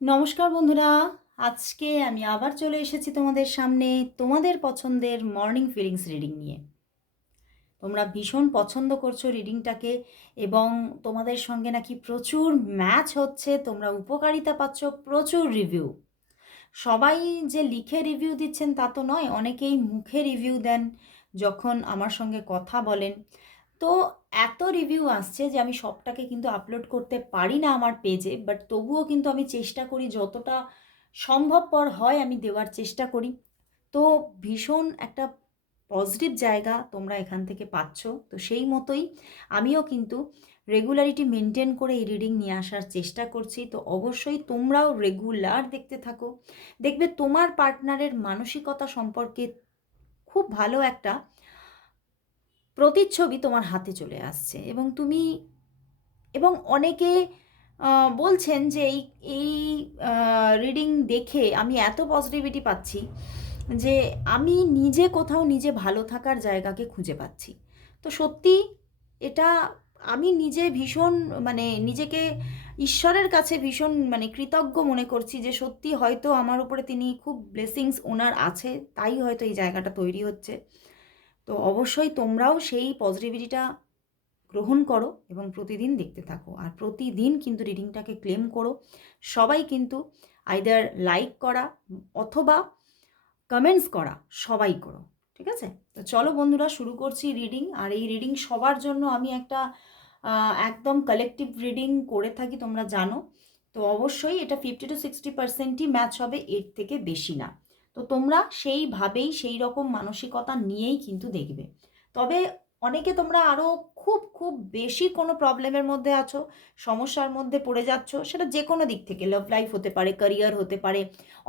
নমস্কার বন্ধুরা, আজকে আমি আবার চলে এসেছি তোমাদের সামনে তোমাদের পছন্দের মর্নিং ফিলিংস রিডিং নিয়ে। তোমরা ভীষণ পছন্দ করছো রিডিংটাকে এবং তোমাদের সঙ্গে নাকি প্রচুর ম্যাচ হচ্ছে, তোমরা উপকারিতা পাচ্ছ, প্রচুর রিভিউ। সবাই যে লিখে রিভিউ দিচ্ছেন তা তো নয়, অনেকেই মুখে রিভিউ দেন যখন আমার সঙ্গে কথা বলেন। তো এত রিভিউ আসছে যে আমি সবটাকে কিন্তু আপলোড করতে পারি না আমার পেজে, বাট তবুও কিন্তু আমি চেষ্টা করি, যতটা সম্ভবপর হয় আমি দেওয়ার চেষ্টা করি। তো ভীষণ একটা পজিটিভ জায়গা তোমরা এখান থেকে পাচ্ছ। তো সেই মতোই আমিও কিন্তু রেগুলারিটি মেনটেন করে এই রিডিং নিয়ে আসার চেষ্টা করছি। তো অবশ্যই তোমরাও রেগুলার দেখতে থাকো, দেখবে তোমার পার্টনারের মানসিকতা সম্পর্কে খুব ভালো একটা প্রতিচ্ছবি তোমার হাতে চলে আসছে। এবং অনেকে বলছেন যে এই রিডিং দেখে আমি এত পজিটিভিটি পাচ্ছি যে আমি নিজে কোথাও নিজে ভালো থাকার জায়গাকে খুঁজে পাচ্ছি। তো সত্যি এটা আমি নিজে ভীষণ নিজেকে ঈশ্বরের কাছে ভীষণ কৃতজ্ঞ মনে করছি যে সত্যি হয়তো আমার উপরে তিনি খুব ব্লেসিংস ওনার আছে, তাই হয়তো এই জায়গাটা তৈরি হচ্ছে। তো অবশ্যই তোমরাও সেই পজিটিভিটিটা গ্রহণ করো এবং প্রতিদিন দেখতে থাকো, আর প্রতিদিন কিন্তু রিডিংটাকে ক্লেম করো। সবাই কিন্তু আইদার লাইক করা অথবা কমেন্টস করা, সবাই করো, ঠিক আছে? তো চলো বন্ধুরা, শুরু করছি রিডিং। আর এই রিডিং সবার জন্য আমি একটা একদম কালেকটিভ রিডিং করে থাকি, তোমরা জানো। তো অবশ্যই এটা 50 to 60%ই ম্যাচ হবে, এর থেকে বেশি না। তো তোমরা সেইভাবেই সেই রকম মানসিকতা নিয়েই কিন্তু দেখবে। তবে অনেকে তোমরা আরও খুব খুব বেশি কোনো প্রবলেমের মধ্যে আছো, সমস্যার মধ্যে পড়ে যাচ্ছ, সেটা যে কোনো দিক থেকে, লাভ লাইফ হতে পারে, ক্যারিয়ার হতে পারে,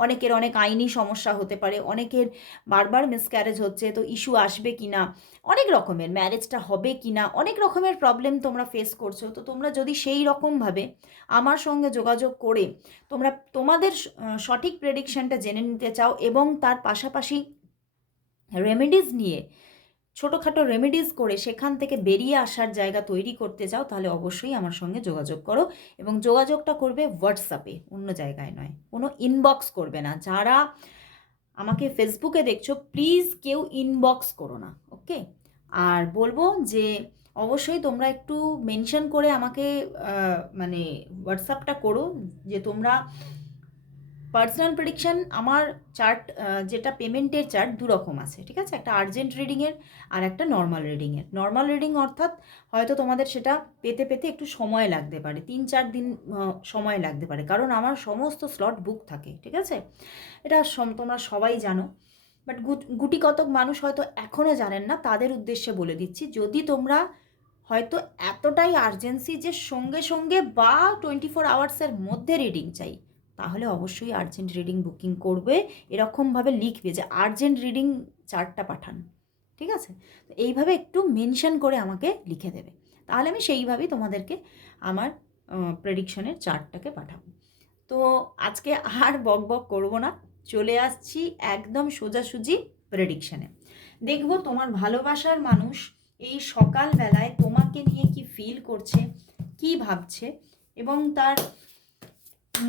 অনেকের অনেক আইনি সমস্যা হতে পারে, অনেকের বারবার মিসক্যারেজ হচ্ছে, তো ইস্যু আসবে কি না, অনেক রকমের, ম্যারেজটা হবে কি না, অনেক রকমের প্রবলেম তোমরা ফেস করছো। তো তোমরা যদি সেই রকমভাবে আমার সঙ্গে যোগাযোগ করে তোমরা তোমাদের সঠিক প্রেডিকশনটা জেনে নিতে চাও এবং তার পাশাপাশি রেমেডিজ নিয়ে, ছোটোখাটো রেমেডিজ করে সেখান থেকে বেরিয়ে আসার জায়গা তৈরি করতে চাও, তাহলে অবশ্যই আমার সঙ্গে যোগাযোগ করো। এবং যোগাযোগটা করবে হোয়াটসঅ্যাপে, অন্য জায়গায় নয়, কোনো ইনবক্স করবে না। যারা আমাকে ফেসবুকে দেখছো প্লিজ কেউ ইনবক্স করো না, ওকে? আর বলবো যে অবশ্যই তোমরা একটু মেনশন করে আমাকে হোয়াটসঅ্যাপটা করো যে তোমরা পার্সোনাল প্রেডিকশান। আমার চার্ট, যেটা পেমেন্টের চার্ট দু রকম আছে, ঠিক আছে? একটা আর্জেন্ট রিডিংয়ের আর একটা নর্মাল রিডিংয়ের। নর্মাল রিডিং অর্থাৎ হয়তো তোমাদের সেটা পেতে পেতে একটু সময় লাগতে পারে, 3-4 দিন সময় লাগতে পারে, কারণ আমার সমস্ত স্লট বুক থাকে, ঠিক আছে? এটা তোমরা সবাই জানো, বাট গুটি কতক মানুষ হয়তো এখনও জানেন না, তাদের উদ্দেশ্যে বলে দিচ্ছি। যদি তোমরা হয়তো এতটাই আর্জেন্সি যে সঙ্গে সঙ্গে বা 24 আওয়ার্সের মধ্যে রিডিং চাই, তাহলে অবশ্যই আর্জেন্ট রিডিং বুকিং করবে। এরকমভাবে লিখবে যে আর্জেন্ট রিডিং চার্টটা পাঠান, ঠিক আছে? তো এইভাবে একটু মেনশন করে আমাকে লিখে দেবে, তাহলে আমি সেইভাবেই তোমাদেরকে আমার প্রেডিকশনের চার্টটাকে পাঠাবো। তো আজকে আর বক বক করবো না, চলে আসছি একদম সোজাসুজি প্রেডিকশানে। দেখব তোমার ভালোবাসার মানুষ এই সকালবেলায় তোমাকে নিয়ে কি ফিল করছে, কি ভাবছে, এবং তার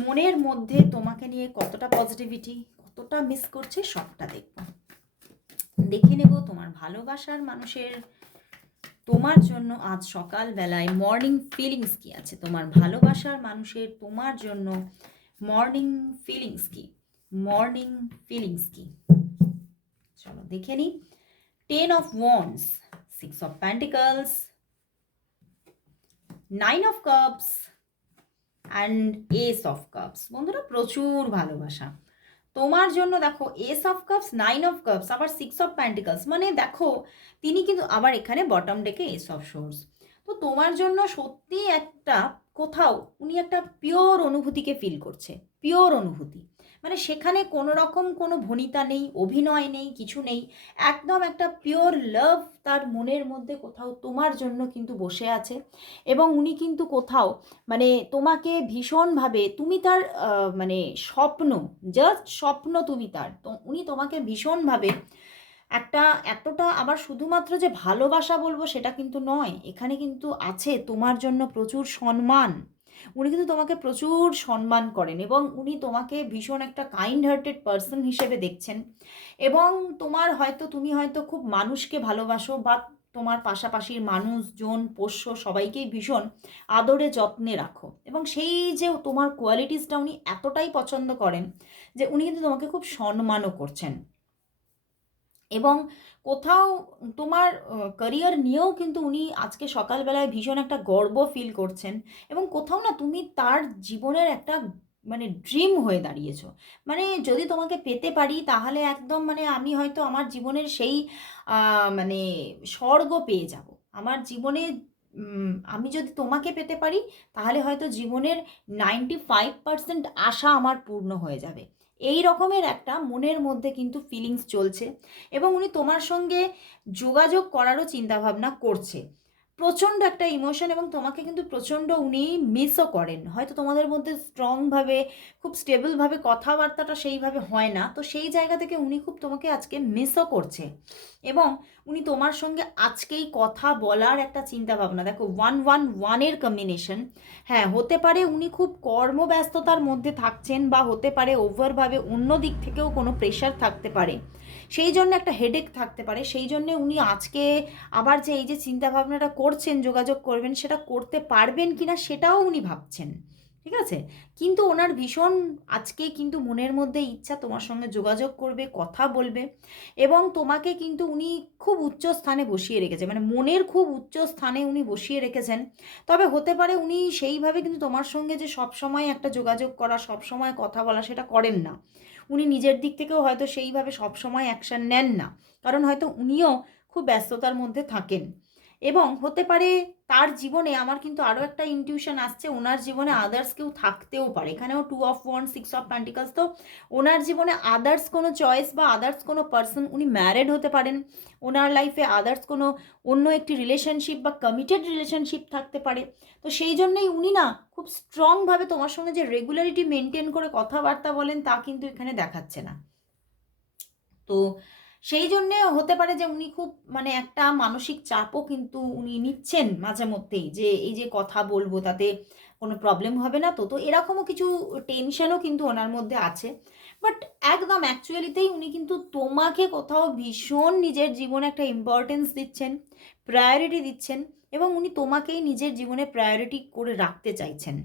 মনের মধ্যে তোমাকে নিয়ে কতটা পজিটিভিটি, কতটা মিস করছে, সবটা দেখব। দেখে নেব তোমার ভালোবাসার মানুষের তোমার জন্য আজ সকালবেলায় মর্নিং ফিলিংস কি আছে। তোমার ভালোবাসার মানুষের তোমার জন্য মর্নিং ফিলিংস কি, মর্নিং ফিলিংস কি, চলো দেখে নিই। 10 of Wands, 6 of Pentacles, 9 of Cups and Ace of Cups। বন্ধুরা, প্রচুর ভালোবাসা তোমার জন্য। দেখো, Ace of Cups, 9 of Cups, আবার 6 of Pentacles, মানে দেখো তিনি কিন্তু আবার এখানে বটম ডেকে Ace of Swords। তো তোমার জন্য সত্যি একটা কোথাও উনি একটা পিওর অনুভূতিকে ফিল করছে, পিওর অনুভূতি, মানে সেখানে কোনো রকম কোনো ভনিতা নেই, অভিনয় নেই, কিছু নেই, একদম একটা পিওর লাভ তার মনের মধ্যে কোথাও তোমার জন্য কিন্তু বসে আছে। এবং উনি কিন্তু কোথাও তোমাকে ভীষণভাবে, তুমি তার স্বপ্ন, জাস্ট স্বপ্ন তুমি তার। তো উনি তোমাকে ভীষণভাবে একটা এতটা, আবার শুধুমাত্র যে ভালোবাসা বলবো সেটা কিন্তু নয়, এখানে কিন্তু আছে তোমার জন্য প্রচুর সম্মান, উনি কিন্তু তোমাকে প্রচুর সম্মান করেন এবং উনি তোমাকে ভীষণ একটা কাইন্ড হার্টেড পারসন হিসেবে দেখছেন। এবং তুমি হয়তো খুব মানুষকে ভালোবাসো, বা তোমার পাশাপাশির মানুষজন, পোষ্য সবাইকেই ভীষণ আদরে যত্নে রাখো, এবং সেই যে তোমার কোয়ালিটিসটা উনি এতটাই পছন্দ করেন যে উনি কিন্তু তোমাকে খুব সম্মানও করছেন। এবং কোথাও তোমার ক্যারিয়ার নিয়েও কিন্তু উনি আজকে সকালবেলায় ভীষণ একটা গর্ব ফিল করছেন। এবং কোথাও না তুমি তার জীবনের একটা মানে ড্রিম হয়ে দাঁড়িয়েছো। মানে যদি তোমাকে পেতে পারি তাহলে একদম মানে আমি হয়তো আমার জীবনের সেই মানে স্বর্গ পেয়ে যাব। আমার জীবনে আমি যদি তোমাকে পেতে পারি তাহলে হয়তো জীবনের 95% আশা আমার পূর্ণ হয়ে যাবে। এই রকমের একটা মনের মধ্যে কিন্তু ফিলিংস চলছে। এবং উনি তোমার সঙ্গে যোগাযোগ করারও চিন্তাভাবনা করছে। প্রচণ্ড একটা ইমোশন, এবং তোমাকে কিন্তু প্রচণ্ড উনি মিসও করেন। হয়তো তোমাদের মধ্যে স্ট্রংভাবে, খুব স্টেবলভাবে কথাবার্তাটা সেইভাবে হয় না, তো সেই জায়গা থেকে উনি খুব তোমাকে আজকে মিসও করছে। এবং উনি তোমার সঙ্গে আজকেই কথা বলার একটা চিন্তাভাবনা, দেখো 111-এর কম্বিনেশন। হ্যাঁ, হতে পারে উনি খুব কর্মব্যস্ততার মধ্যে থাকছেন, বা হতে পারে ওভারভাবে অন্য দিক থেকেও কোনো প্রেশার থাকতে পারে, সেই জন্য একটা হেডেক থাকতে পারে। সেই জন্যে উনি আজকে আবার যে এই যে চিন্তাভাবনাটা করছেন যোগাযোগ করবেন, সেটা করতে পারবেন কি না সেটাও উনি ভাবছেন। ঠিক আছে? কিন্তু ওনার ভীষণ আজকে কিন্তু মনের মধ্যে ইচ্ছা তোমার সঙ্গে যোগাযোগ করবে, কথা বলবে। এবং তোমাকে কিন্তু উনি খুব উচ্চ স্থানে বসিয়ে রেখেছে, মানে মনের খুব উচ্চ স্থানে উনি বসিয়ে রেখেছেন। তবে হতে পারে উনি সেইভাবে কিন্তু তোমার সঙ্গে যে সবসময় একটা যোগাযোগ করা, সবসময় কথা বলা, সেটা করেন না। উনি নিজের দিক থেকেও হয়তো সেইভাবে সবসময় অ্যাকশান নেন না, কারণ হয়তো উনিও খুব ব্যস্ততার মধ্যে থাকেন। এবং হতে পারে তার জীবনে, আমার কিন্তু আরও একটা ইনটিউশন আসছে, ওনার জীবনে আদার্স কেউ থাকতেও পারে। এখানেও 2 of Wands, 6 of Pentacles, তো ওনার জীবনে আদার্স কোনো চয়েস বা আদার্স কোনো পার্সন, উনি ম্যারেড হতে পারেন, ওনার লাইফে আদার্স কোনো অন্য একটি রিলেশনশিপ বা কমিটেড রিলেশনশিপ থাকতে পারে। তো সেই জন্যই উনি না খুব স্ট্রংভাবে তোমার সঙ্গে যে রেগুলারিটি মেনটেন করে কথাবার্তা বলেন, তা কিন্তু এখানে দেখাচ্ছে না। তো সেই জন্যে হতে পারে যে উনি খুব মানে একটা মানসিক চাপও কিন্তু উনি নিচ্ছেন মাঝে মধ্যেই, যে এই যে কথা বলবো তাতে কোনো প্রবলেম হবে না, তো তো এরকমও কিছু টেনশনও কিন্তু ওনার মধ্যে আছে। বাট একদম অ্যাকচুয়ালিতেই উনি কিন্তু তোমাকে কোথাও ভীষণ নিজের জীবনে একটা ইম্পর্টেন্স দিচ্ছেন, প্রায়োরিটি দিচ্ছেন, এবং উনি তোমাকেই নিজের জীবনে প্রায়োরিটি করে রাখতে চাইছেন।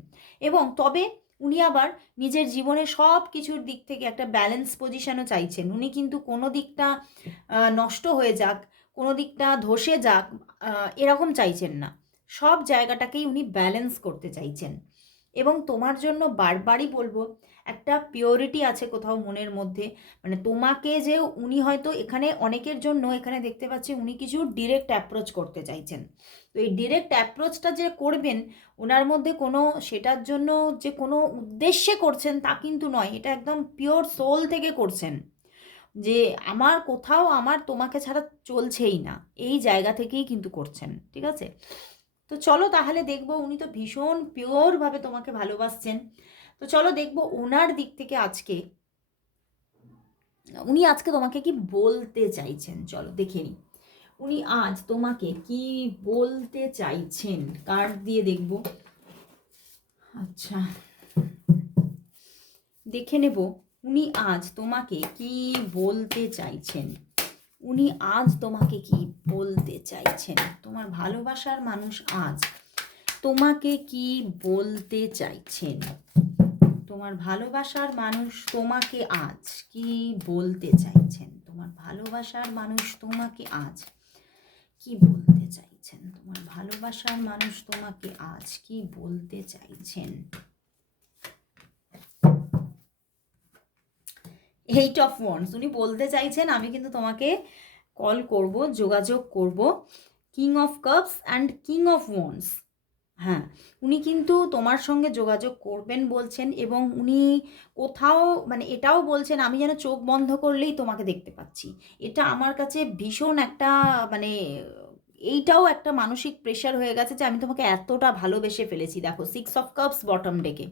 এবং তবে উনি আবার নিজের জীবনে সব কিছুর দিক থেকে একটা ব্যালেন্স পজিশনও চাইছেন। উনি কিন্তু কোনো দিকটা নষ্ট হয়ে যাক, কোনো দিকটা ধসে যাক, এরকম চাইছেন না। সব জায়গাটাকেই উনি ব্যালেন্স করতে চাইছেন। এবং তোমার জন্য বারবারই বলবো, একটা পিওরিটি আছে কোথাও মনের মধ্যে, মানে তোমাকে যে উনি হয়তো এখানে অনেকের জন্য এখানে দেখতে পাচ্ছি উনি কিছু ডিরেক্ট অ্যাপ্রোচ করতে চাইছেন। তো এই ডিরেক্ট অ্যাপ্রোচটা যে করবেন, ওনার মধ্যে কোনো সেটার জন্য যে কোনো উদ্দেশ্যে করছেন তা কিন্তু নয়, এটা একদম পিওর সোল থেকে করছেন, যে আমার কোথাও আমার তোমাকে ছাড়া চলছেই না, এই জায়গা থেকেই কিন্তু করছেন। ঠিক আছে? তো চলো তাহলে দেখবো, উনি তো ভীষণ পিওরভাবে তোমাকে ভালোবাসছেন। তো চলো দেখবো ওনার দিক থেকে আজকে উনি আজকে তোমাকে কি বলতে চাইছেন, চলো দেখে নিই। উনি আজ তোমাকে কি বলতে চাইছেন, কার্ড দিয়ে দেখব। আচ্ছা, দেখে নেব উনি আজ তোমাকে কি বলতে চাইছেন। উনি আজ তোমাকে কি বলতে চাইছেন, তোমার ভালোবাসার মানুষ আজ তোমাকে কি বলতে চাইছেন। তোমার ভালোবাসার মানুষ তোমাকে আজ কি বলতে চাইছেন। তোমার ভালোবাসার মানুষ তোমাকে আজ কি বলতে চাইছেন। তোমার ভালোবাসার মানুষ তোমাকে আজ কি বলতে চাইছেন। 8 of Wands, উনি বলতে চাইছেন আমি কিন্তু তোমাকে কল করব, যোগাযোগ করব। King of cups and king of wands. হ্যাঁ, উনি কিন্তু তোমার সঙ্গে যোগাযোগ করবেন বলছেন, এবং উনি কোথাও মানে এটাও বলছেন আমি যেন চোখ বন্ধ করলেই তোমাকে দেখতে পাচ্ছি। এটা আমার কাছে ভীষণ একটা মানে এইটাও একটা মানসিক প্রেশার হয়ে গেছে যে আমি তোমাকে এতটা ভালোবেসে ফেলেছি। দেখো 6 of Cups বটম ডেকে,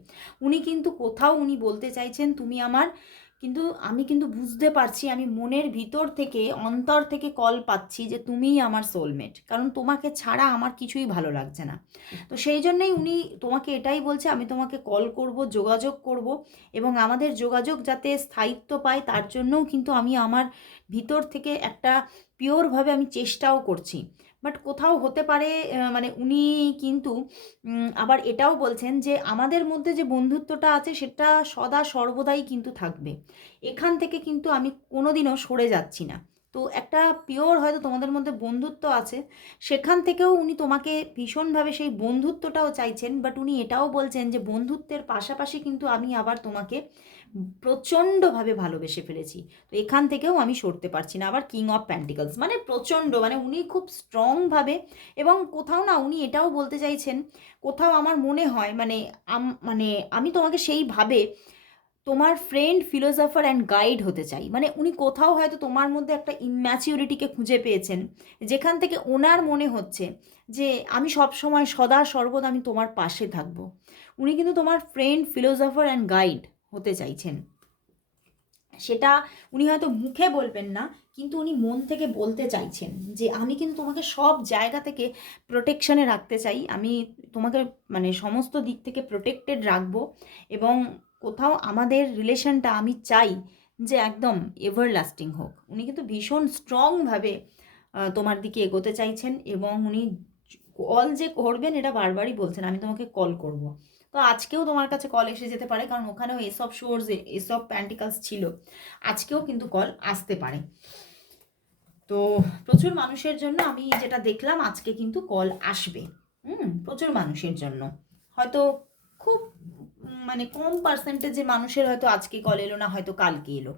উনি কিন্তু কোথাও উনি বলতে চাইছেন তুমি আমার কিন্তু আমি কিন্তু বুঝতে পারছি, আমি মনের ভিতর থেকে অন্তর থেকে কল পাচ্ছি যে তুমিই আমার সোলমেট, কারণ তোমাকে ছাড়া আমার কিছুই ভালো লাগছে না। তো সেই জন্যই উনি তোমাকে এটাই বলছে, আমি তোমাকে কল করব, যোগাযোগ করব, এবং আমাদের যোগাযোগ যাতে স্থায়িত্ব পায় তার জন্যও কিন্তু আমি আমার ভিতর থেকে একটা পিওরভাবে আমি চেষ্টাও করছি। বাট কোথাও হতে পারে মানে উনি কিন্তু আবার এটাও বলছেন যে আমাদের মধ্যে যে বন্ধুত্বটা আছে সেটা সদা সর্বদাই কিন্তু থাকবে, এখান থেকে কিন্তু আমি কোনোদিনও সরে যাচ্ছি না। তো একটা পিওর হয়তো তোমাদের মধ্যে বন্ধুত্ব আছে, সেখান থেকেও উনি তোমাকে ভীষণভাবে সেই বন্ধুত্বটাও চাইছেন, বাট উনি এটাও বলছেন যে বন্ধুত্বের পাশাপাশি কিন্তু আমি আবার তোমাকে প্রচণ্ডভাবে ভালোবেসে ফেলেছি। তো এখান থেকেও আমি সরতে পারছি না। আবার কিং অফ প্যান্টিকলস মানে প্রচণ্ড, মানে উনি খুব স্ট্রংভাবে, এবং কোথাও না উনি এটাও বলতে চাইছেন, কোথাও আমার মনে হয় মানে মানে আমি তোমাকে সেইভাবে তোমার ফ্রেন্ড, ফিলোসফার অ্যান্ড গাইড হতে চাই। মানে উনি কোথাও হয়তো তোমার মধ্যে একটা ইম্যাচিউরিটিকে খুঁজে পেয়েছেন, যেখান থেকে ওনার মনে হচ্ছে যে আমি সবসময় সদা সর্বদা আমি তোমার পাশে থাকবো। উনি কিন্তু তোমার ফ্রেন্ড, ফিলোসফার অ্যান্ড গাইড হতে চাইছেন। সেটা উনি হয়তো মুখে বলবেন না, কিন্তু উনি মন থেকে বলতে চাইছেন যে আমি কিন্তু তোমাকে সব জায়গা থেকে প্রোটেকশনে রাখতে চাই, আমি তোমাকে মানে সমস্ত দিক থেকে প্রোটেক্টেড রাখবো, এবং কোথাও আমাদের রিলেশনটা আমি চাই যে একদম এভারলাস্টিং হোক। উনি কিন্তু ভীষণ স্ট্রংভাবে তোমার দিকে এগোতে চাইছেন, এবং উনি কল যে করবেন এটা বারবারই বলছেন, আমি তোমাকে কল করব। তো আজকেও তোমার কাছে কল এসে যেতে পারে, কারণ ওখানেও এসব সোর্সে এসব প্যান্টিকালস ছিল, আজকেও কিন্তু কল আসতে পারে। তো প্রচুর মানুষের জন্য আমি যেটা দেখলাম আজকে কিন্তু কল আসবে। প্রচুর মানুষের জন্য, হয়তো খুব মানে কম পার্সেন্টেজে মানুষের হয়তো আজকে কল এলো না, হয়তো কালকে এলো,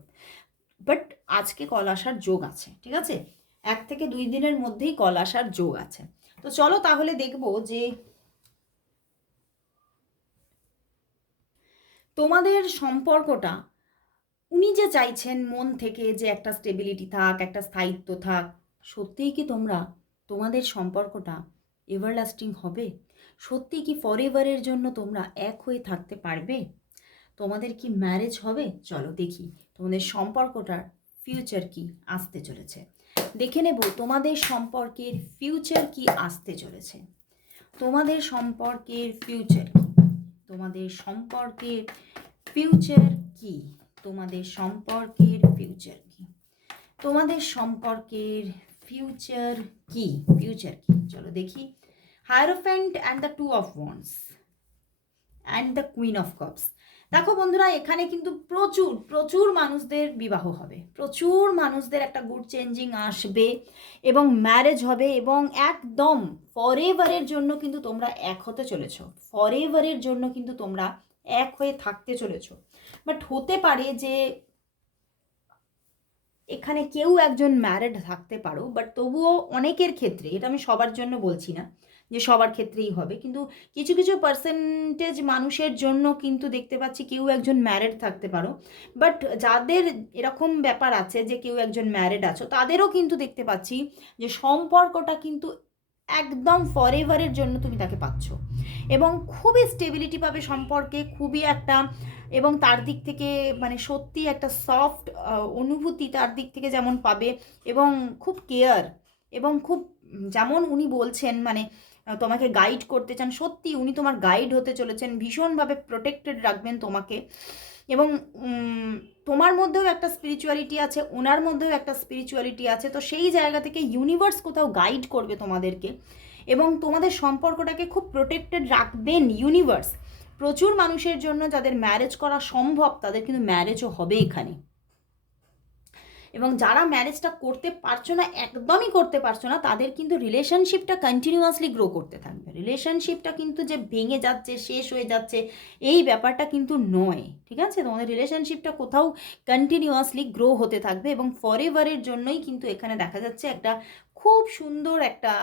বাট আজকে কল আসার যোগ আছে। ঠিক আছে, 1 থেকে 2 দিনের মধ্যেই কল আসার যোগ আছে। তো চলো তাহলে দেখবো যে তোমাদের সম্পর্কটা, উনি যে চাইছেন মন থেকে যে একটা স্টেবিলিটি থাক, একটা স্থায়িত্ব থাক, সত্যিই কি তোমরা, তোমাদের সম্পর্কটা এভারলাস্টিং হবে? সত্যিই কি ফরএভারের জন্য তোমরা এক হয়ে থাকতে পারবে? তোমাদের কি ম্যারেজ হবে? চলো দেখি তোমাদের সম্পর্কটার ফিউচার কি আসতে চলেছে। দেখে নেব তোমাদের সম্পর্কের ফিউচার কি আসতে চলেছে। তোমাদের সম্পর্কের ফিউচার কি? তোমাদের সম্পর্কের ফিউচার কি? তোমাদের সম্পর্কের ফিউচার কি? তোমাদের সম্পর্কের ফিউচার কি? ফিউচার কি? চলো দেখি। Hierophant and the 2 of wands and the queen of cups. দেখো বন্ধুরা, এখানে কিন্তু প্রচুর প্রচুর মানুষদের বিবাহ হবে, প্রচুর মানুষদের একটা গুড চেঞ্জিং আসবে, এবং ম্যারেজ হবে, এবং একদম ফরএভারের জন্য কিন্তু তোমরা এক হতে চলেছো। ফরএভারের জন্য কিন্তু তোমরা এক হয়ে থাকতে চলেছো। বাট হতে পারে যে এখানে কেউ একজন ম্যারিড থাকতে পারো, বাট তবুও অনেকের ক্ষেত্রে, এটা আমি সবার জন্য বলছি না যে সবার ক্ষেত্রেই হবে, কিন্তু কিছু কিছু পার্সেন্টেজ মানুষের জন্য কিন্তু দেখতে পাচ্ছি কেউ একজন ম্যারিড থাকতে পারো। বাট যাদের এরকম ব্যাপার আছে যে কেউ একজন ম্যারিড আছো, তাদেরও কিন্তু দেখতে পাচ্ছি যে সম্পর্কটা কিন্তু একদম ফরএভারের জন্য তুমি তাকে পাচ্ছ, এবং খুবই স্টেবিলিটি পাবে সম্পর্কে, খুবই একটা, এবং তার দিক থেকে মানে সত্যি একটা সফট অনুভূতি তার দিক থেকে যেমন পাবে, এবং খুব কেয়ার, এবং খুব যেমন উনি বলছেন মানে তোমাকে গাইড করতে চান, সত্যি উনি তোমার গাইড হতে চলেছেন, ভীষণভাবে প্রোটেক্টেড রাখবেন তোমাকে, এবং তোমার মধ্যেও একটা স্পিরিচুয়ালিটি আছে, ওনার মধ্যেও একটা স্পিরিচুয়ালিটি আছে। তো সেই জায়গা থেকে ইউনিভার্স কোথাও গাইড করবে তোমাদেরকে, এবং তোমাদের সম্পর্কটাকে খুব প্রোটেক্টেড রাখবেন ইউনিভার্স। প্রচুর মানুষের জন্য যাদের ম্যারেজ করা সম্ভব, তাদের কিন্তু ম্যারেজও হবে এখানে, এবং যারা ম্যারেজটা করতে পারছো না, একদমই করতে পারছো না, তাদের কিন্তু রিলেশনশিপটা কন্টিনিউয়াসলি গ্রো করতে থাকবে। রিলেশনশিপটা কিন্তু যে ভেঙে যাচ্ছে, শেষ হয়ে যাচ্ছে, এই ব্যাপারটা কিন্তু নয়। ঠিক আছে, তোমাদের রিলেশনশিপটা কোথাও কন্টিনিউয়াসলি গ্রো হতে থাকবে, এবং ফরএভারের জন্যই কিন্তু এখানে দেখা যাচ্ছে একটা খুব সুন্দর একটা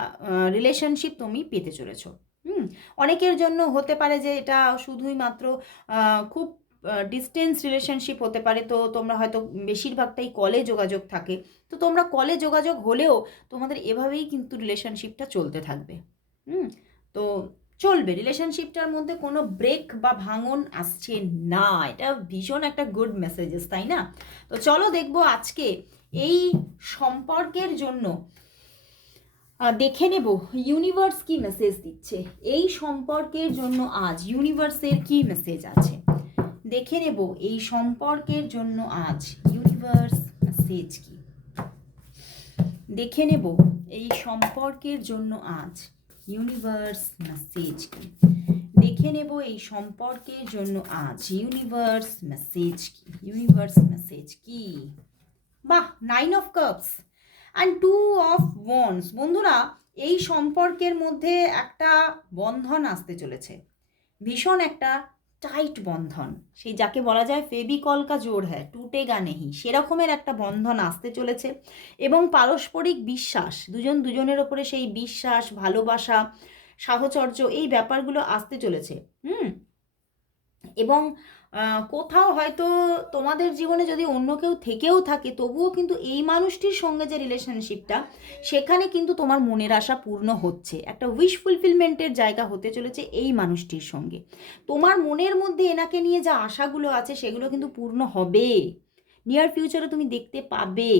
রিলেশনশিপ তুমি পেতে চলেছো। অনেকের জন্য হতে পারে যে এটা শুধুই মাত্র খুব ডিস্টেন্স রিলেশনশিপ হতে পারে, তো তোমরা হয়তো বেশিরভাগটাই কলে যোগাযোগ থাকে, তো তোমরা কলে যোগাযোগ হলেও তোমাদের এভাবেই কিন্তু রিলেশনশিপটা চলতে থাকবে। তো চলবে, রিলেশনশিপটার মধ্যে কোনো ব্রেক বা ভাঙন আসছে না। এটা ভীষণ একটা গুড মেসেজেস, তাই না? তো চলো দেখবো আজকে এই সম্পর্কের জন্য দেখে নেব ইউনিভার্স কি মেসেজ দিচ্ছে। এই সম্পর্কের জন্য আজ ইউনিভার্সের কি মেসেজ আছে দেখে নেব। এই সম্পর্কের জন্য আজ ইউনিভার্স মেসেজ কি দেখে নেব। এই সম্পর্কের জন্য আজ ইউনিভার্স মেসেজ কি দেখে নেব। এই সম্পর্কের জন্য আজ ইউনিভার্স মেসেজ কি ইউনিভার্স মেসেজ কি। বাহ, 9 of cups and 2 of wands. বন্ধুরা, এই সম্পর্কের মধ্যে একটা বন্ধন আসতে চলেছে, ভীষণ একটা টাইট বন্ধন, সেই যাকে বলা যায় ফেবিকল কা জোর হ্যায় টুটেগা নেহি, সেরকমের একটা বন্ধন আসতে চলেছে। এবং পারস্পরিক বিশ্বাস, দুজন দুজনের ওপরে সেই বিশ্বাস, ভালোবাসা, সাহচর্য, এই ব্যাপারগুলো আসতে চলেছে। এবং কোথাও হয়তো তোমাদের জীবনে যদি অন্য কেউ থেকেও থাকে, তবুও কিন্তু এই মানুষটির সঙ্গে যে রিলেশনশিপটা, সেখানে কিন্তু তোমার মনের আশা পূর্ণ হচ্ছে, একটা উইশ ফুলফিলমেন্টের জায়গা হতে চলেছে এই মানুষটির সঙ্গে। তোমার মনের মধ্যে এনাকে নিয়ে যা আশাগুলো আছে সেগুলো কিন্তু পূর্ণ হবে, নিয়ার ফিউচারে তুমি দেখতে পাবে।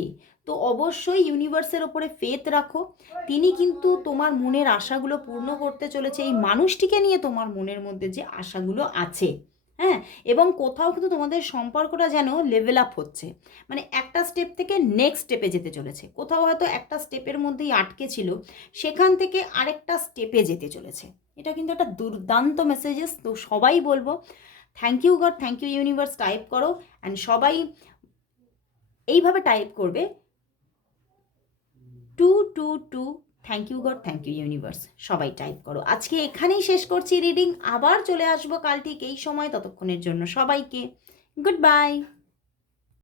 তো অবশ্যই ইউনিভার্সের ওপরে ফেথ রাখো, তিনি কিন্তু তোমার মনের আশাগুলো পূর্ণ করতে চলেছে, এই মানুষটিকে নিয়ে তোমার মনের মধ্যে যে আশাগুলো আছে। হ্যাঁ, এবং কোথাও কিন্তু তোমাদের সম্পর্কটা যেন লেভেল আপ হচ্ছে, মানে একটা স্টেপ থেকে নেক্সট স্টেপে যেতে চলেছে। কোথাও হয়তো একটা স্টেপের মধ্যেই আটকে ছিল, সেখান থেকে আরেকটা স্টেপে যেতে চলেছে। এটা কিন্তু একটা দুর্দান্ত মেসেজেস। তো সবাই বলবো thank you God, thank you universe type করো, অ্যান্ড সবাই এইভাবে টাইপ করবে 222 thank you God, thank you universe, সবাই টাইপ করো। আজকে এখানেই শেষ করছি রিডিং, আবার চলে আসবো কাল ঠিক এই সময়। ততক্ষণের জন্য সবাইকে গুড বাই।